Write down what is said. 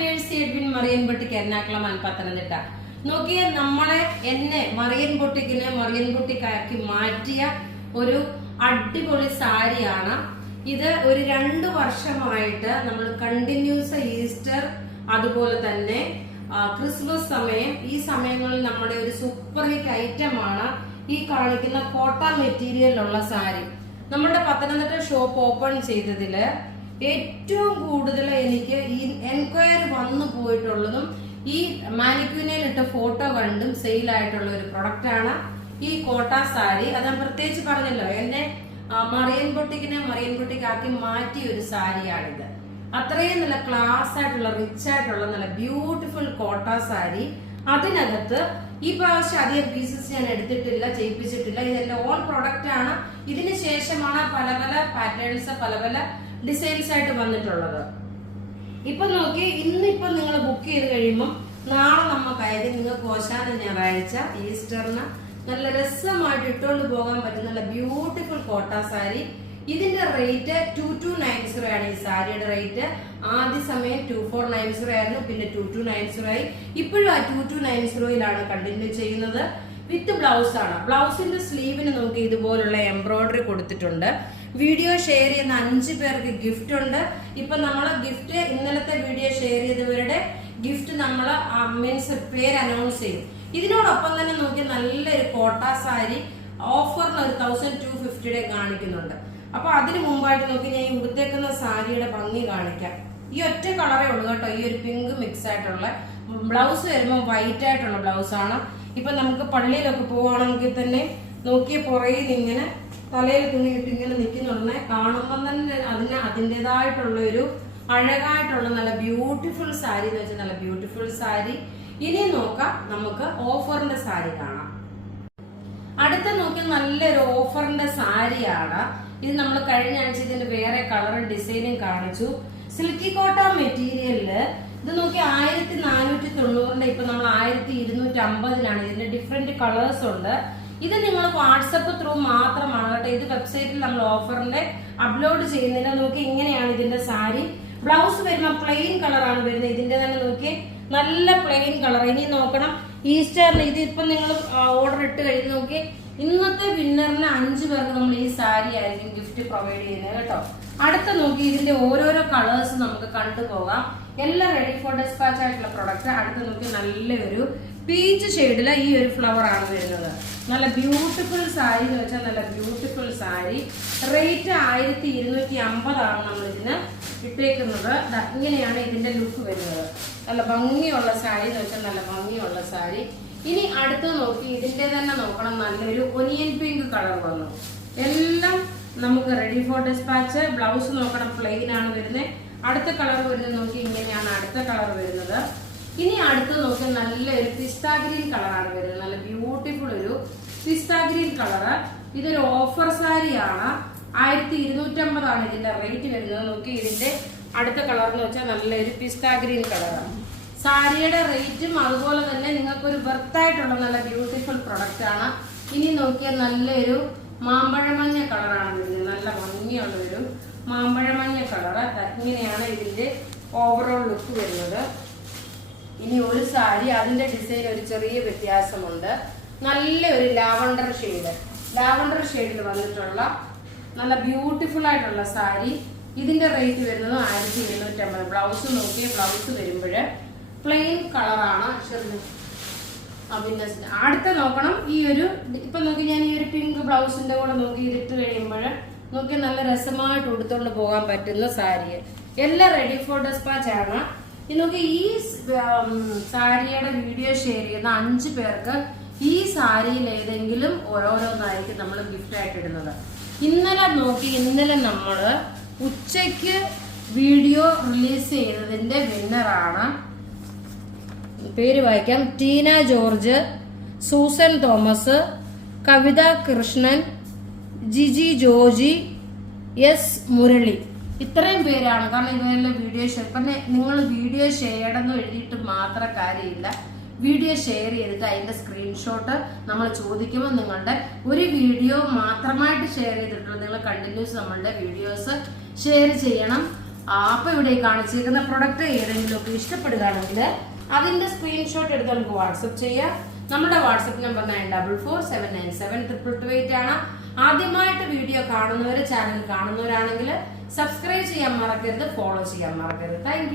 Mercy Edwin മറിയൻ boutique Ernakulam Pathanamthitta. നോക്കിയ എന്നെ മറിയൻ ബൊട്ടിക്കാക്കി മാറ്റിയ ഒരു അടിപൊളി സാരിയാണ് ഇത്. ഒരു 2 വർഷമായിട്ട് നമ്മൾ കണ്ടിന്യൂസ് ഈസ്റ്റർ അതുപോലെ തന്നെ ക്രിസ്മസ് സമയം, ഈ സമയങ്ങളിൽ നമ്മുടെ ഒരു സൂപ്പർ ഹിറ്റ് ഐറ്റമാണ് ഈ കാണിക്കുന്ന കോട്ട മെറ്റീരിയലുള്ള സാരി. നമ്മുടെ പത്തനംതിട്ട ഷോപ്പ് ഓപ്പൺ ചെയ്തതില് ഏറ്റവും കൂടുതൽ എനിക്ക് ഈ എൻക്വയറി വന്നു പോയിട്ടുള്ളതും ഈ മാനിക്യൂനിൽ ഇട്ട ഫോട്ടോ കണ്ടും സെയിൽ ആയിട്ടുള്ള ഒരു പ്രൊഡക്റ്റ് ആണ് ഈ കോട്ട സാരി. അത് ഞാൻ പ്രത്യേകിച്ച് പറഞ്ഞല്ലോ, എന്നെ മറിയൻ ബൊട്ടിക്കാക്കി മാറ്റിയ ഒരു സാരിയാണിത്. അത്രയും നല്ല ക്ലാസ് ആയിട്ടുള്ള റിച്ച് ആയിട്ടുള്ള നല്ല ബ്യൂട്ടിഫുൾ കോട്ട സാരി. അതിനകത്ത് ഈ പ്രാവശ്യം അധികം പീസസ് ഞാൻ എടുത്തിട്ടില്ല, ചെയ്യിപ്പിച്ചിട്ടില്ല. ഇതെല്ലാം ഓൺ പ്രൊഡക്റ്റ് ആണ്. ഇതിന് ശേഷമാണ് പല പല പാറ്റേൺസ് പല പല ഡിസൈൻസ് ആയിട്ട് വന്നിട്ടുള്ളത്. ഇപ്പൊ നോക്കി, ഇന്നിപ്പോ നിങ്ങൾ ബുക്ക് ചെയ്ത് കഴിയുമ്പോൾ നാളെ നമുക്ക് നിങ്ങൾക്ക് ഓശാന ഞായറാഴ്ച ഈസ്റ്ററിന് നല്ല രസമായിട്ട് ഇട്ടുകൊണ്ട് പോകാൻ പറ്റുന്ന നല്ല ബ്യൂട്ടിഫുൾ കോട്ട സാരി. ഇതിന്റെ റേറ്റ് 2290 ആണ്. ഈ സാരിയുടെ റേറ്റ് ആദ്യ സമയം 2490 ആയിരുന്നു, പിന്നെ 2290 ആയി. ഇപ്പോഴും ആ 2290 കണ്ടിന്യൂ ചെയ്യുന്നത്. വിത്ത് ബ്ലൗസ് ആണ്. ബ്ലൗസിന്റെ സ്ലീവിന് നമുക്ക് ഇതുപോലുള്ള എംബ്രോയിഡറി കൊടുത്തിട്ടുണ്ട്. വീഡിയോ ഷെയർ ചെയ്യുന്ന 5 പേർക്ക് ഗിഫ്റ്റ് ഉണ്ട്. ഇപ്പൊ നമ്മള് ഗിഫ്റ്റ് ഇന്നലത്തെ വീഡിയോ ഷെയർ ചെയ്തവരുടെ ഗിഫ്റ്റ് നമ്മൾ മീൻസ് പേര് അനൗൺസ് ചെയ്യും. ഇതിനോടൊപ്പം തന്നെ നോക്കി നല്ലൊരു കോട്ട സാരി ഓഫറിന് ഒരു 1250 കാണിക്കുന്നുണ്ട്. അപ്പൊ അതിന് മുമ്പായിട്ട് നോക്കി ഞാൻ ഈ ഉടുത്തേക്കുന്ന സാരിയുടെ ഭംഗി കാണിക്കാം. ഈ ഒറ്റ കളറേ ഉള്ളൂ കേട്ടോ. ഈ ഒരു പിങ്ക് മിക്സ് ആയിട്ടുള്ള ബ്ലൗസ് വരുമ്പോൾ വൈറ്റ് ആയിട്ടുള്ള ബ്ലൗസ് ആണ്. ഇപ്പൊ നമുക്ക് പള്ളിയിലൊക്കെ പോവാണെങ്കിൽ തന്നെ നോക്കിയ പുറയിൽ ഇങ്ങനെ തലയിൽ തുണിയിട്ട് ഇങ്ങനെ നിൽക്കുന്നുടനെ കാണുമ്പോൾ തന്നെ അതിൻ്റെതായിട്ടുള്ള ഒരു അഴകായിട്ടുള്ള നല്ല ബ്യൂട്ടിഫുൾ സാരി എന്ന് വെച്ചാൽ നല്ല ബ്യൂട്ടിഫുൾ സാരി. ഇനി നോക്കാം, നമുക്ക് ഓഫറിന്റെ സാരി കാണാം. അടുത്ത നോക്കി നല്ലൊരു ഓഫറിന്റെ സാരിയാണ് ഇത്. നമ്മൾ കഴിഞ്ഞ ആഴ്ച ഇതിന്റെ വേറെ കളറും ഡിസൈനും കാണിച്ചു. സിൽക്കി കോട്ട മെറ്റീരിയലില് ഇത് നോക്കി 1490 ഇപ്പൊ നമ്മൾ 1250 ഇതിന്റെ ഡിഫറെന്റ് കളേഴ്സ് ഉണ്ട്. ഇത് നിങ്ങൾ വാട്സപ്പ് ത്രൂ മാത്രമാണ് കേട്ടോ. ഇത് വെബ്സൈറ്റിൽ നമ്മൾ ഓഫറിന്റെ അപ്ലോഡ് ചെയ്യുന്നില്ല. നോക്കി ഇങ്ങനെയാണ് ഇതിന്റെ സാരി. ബ്ലൗസ് വരുമ്പോൾ പ്ലെയിൻ കളറാണ് വരുന്നത്. ഇതിന്റെ തന്നെ നോക്കി നല്ല പ്ലെയിൻ കളർ. ഇനി നോക്കണം ഈസ്റ്ററിന് ഇതിപ്പോ നിങ്ങൾ ഓർഡർ ഇട്ട് കഴിഞ്ഞ് നോക്കി ഇന്നത്തെ വിന്നറിന് 5 പേർക്ക് നമ്മൾ ഈ സാരി ആയിരിക്കും ഗിഫ്റ്റ് പ്രൊവൈഡ് ചെയ്യുന്നത് കേട്ടോ. അടുത്ത നോക്കി ഇതിന്റെ ഓരോരോ കളേഴ്സ് നമുക്ക് കണ്ടുപോകാം. എല്ലാം റെഡി ഫോർ ഡിസ്പാച്ച് ആയിട്ടുള്ള പ്രൊഡക്റ്റ്. അടുത്ത നോക്കി നല്ലൊരു പീച്ച് ഷെയ്ഡില് ഈ ഒരു ഫ്ലവർ ആണ് വരുന്നത്. നല്ല ബ്യൂട്ടിഫുൾ സാരി എന്ന് വെച്ചാൽ നല്ല ബ്യൂട്ടിഫുൾ സാരി. റേറ്റ് 1250 ആണ് നമ്മൾ ഇതിന് ഇട്ടേക്കുന്നത്. ഇങ്ങനെയാണ് ഇതിന്റെ ലുക്ക് വരുന്നത്. നല്ല ഭംഗിയുള്ള സാരി എന്ന് വെച്ചാൽ നല്ല ഭംഗിയുള്ള സാരി. ഇനി അടുത്ത് നോക്കി ഇതിന്റെ തന്നെ നോക്കണം. നല്ലൊരു ഒനിയൻ പിങ്ക് കളർ വന്നു. എല്ലാം നമുക്ക് റെഡി ഫോർ ഡിസ്പാച്ച്. ബ്ലൗസ് നോക്കണം പ്ലെയിൻ ആണ് വരുന്നത്. അടുത്ത കളർ വരുന്നത് നോക്കി ഇങ്ങനെയാണ് അടുത്ത കളർ വരുന്നത്. ഇനി അടുത്ത് നോക്കി നല്ലൊരു പിസ്താ ഗ്രീൻ കളറാണ് വരുന്നത്. നല്ല ബ്യൂട്ടിഫുൾ ഒരു പിസ്താ ഗ്രീൻ കളറ്. ഇതൊരു ഓഫർ സാരിയാണ്. 1250 ആണ് ഇതിന്റെ റേറ്റ് വരുന്നത്. നോക്കി ഇതിന്റെ അടുത്ത കളർ എന്ന് വെച്ചാൽ നല്ലൊരു പിസ്താ ഗ്രീൻ കളറാണ്. സാരിയുടെ റേറ്റും അതുപോലെ തന്നെ നിങ്ങൾക്കൊരു വെർത്തായിട്ടുള്ള നല്ല ബ്യൂട്ടിഫുൾ പ്രൊഡക്റ്റ് ആണ്. ഇനി നോക്കിയാൽ നല്ലൊരു മാമ്പഴമഞ്ഞ കളറാണ് വരുന്നത്. നല്ല ഭംഗിയുള്ള ഒരു മാമ്പഴമഞ്ഞ കളറ്. ഇങ്ങനെയാണ് ഇതിന്റെ ഓവറോൾ ലുക്ക് വരുന്നത്. ഇനി ഒരു സാരി അതിന്റെ ഡിസൈൻ ഒരു ചെറിയ വ്യത്യാസമുണ്ട്. നല്ലൊരു ലാവണ്ടർ ഷെയ്ഡിൽ വന്നിട്ടുള്ള നല്ല ബ്യൂട്ടിഫുൾ ആയിട്ടുള്ള സാരി. ഇതിന്റെ റേറ്റ് വരുന്നത് 1250. ബ്ലൗസ് നോക്കിയ ബ്ലൗസ് വരുമ്പോഴ് പ്ലെയിൻ കളറാണ്. പിന്നെ അടുത്ത നോക്കണം ഈ ഒരു ഇപ്പൊ നോക്കി ഞാൻ ഈ ഒരു പിങ്ക് ബ്ലൗസിന്റെ കൂടെ നോക്കി ഇതിട്ട് കഴിയുമ്പോൾ നോക്കി നല്ല രസമായിട്ട് ഉടുത്തോണ്ട് പോകാൻ പറ്റുന്ന സാരി. എല്ലാം റെഡി ഫോർ ഡിസ്പാച്ച് ആണ്. നോക്കി ഈ സാരിയുടെ വീഡിയോ ഷെയർ ചെയ്യുന്ന 5 പേർക്ക് ഈ സാരിയിൽ ഏതെങ്കിലും ഓരോന്നായിരിക്കും നമ്മൾ ഗിഫ്റ്റ് ആയിട്ട് ഇടുന്നത്. ഇന്നലെ നമ്മള് ഉച്ചയ്ക്ക് വീഡിയോ റിലീസ് ചെയ്തതിന്റെ വിന്നറാണ്. പേര് വായിക്കാം. ടീന ജോർജ്, സൂസൻ തോമസ്, കവിത കൃഷ്ണൻ, ജിജി ജോജി, എസ് മുരളി. ഇത്രയും പേരാണ്. കാരണം ഇവരെല്ലാം വീഡിയോ ഷെയർ. പിന്നെ നിങ്ങൾ വീഡിയോ ഷെയർ എന്ന് എഴുതിയിട്ട് മാത്രം കാര്യമില്ല. വീഡിയോ ഷെയർ ചെയ്തിട്ട് അതിന്റെ സ്ക്രീൻഷോട്ട് നമ്മൾ ചോദിക്കുമ്പോൾ നിങ്ങളുടെ ഒരു വീഡിയോ മാത്രമായിട്ട് ഷെയർ ചെയ്തിട്ടുള്ളൂ. നിങ്ങൾ കണ്ടിന്യൂസ് നമ്മളുടെ വീഡിയോസ് ഷെയർ ചെയ്യണം. അപ്പൊ ഇവിടെ കാണിച്ചിരിക്കുന്ന പ്രൊഡക്റ്റ് ഏതെങ്കിലും ഒക്കെ ഇഷ്ടപ്പെടുകയാണെങ്കിൽ അതിന്റെ സ്ക്രീൻഷോട്ട് എടുത്ത് നമുക്ക് വാട്സപ്പ് ചെയ്യാം. നമ്മുടെ വാട്സപ്പ് നമ്പർ 9447972228 ആണ്. ആദ്യമായിട്ട് വീഡിയോ കാണുന്നവര്, ചാനൽ കാണുന്നവരാണെങ്കിൽ സബ്സ്ക്രൈബ് ചെയ്യാൻ മറക്കരുത്, ഫോളോ ചെയ്യാൻ മറക്കരുത്. താങ്ക്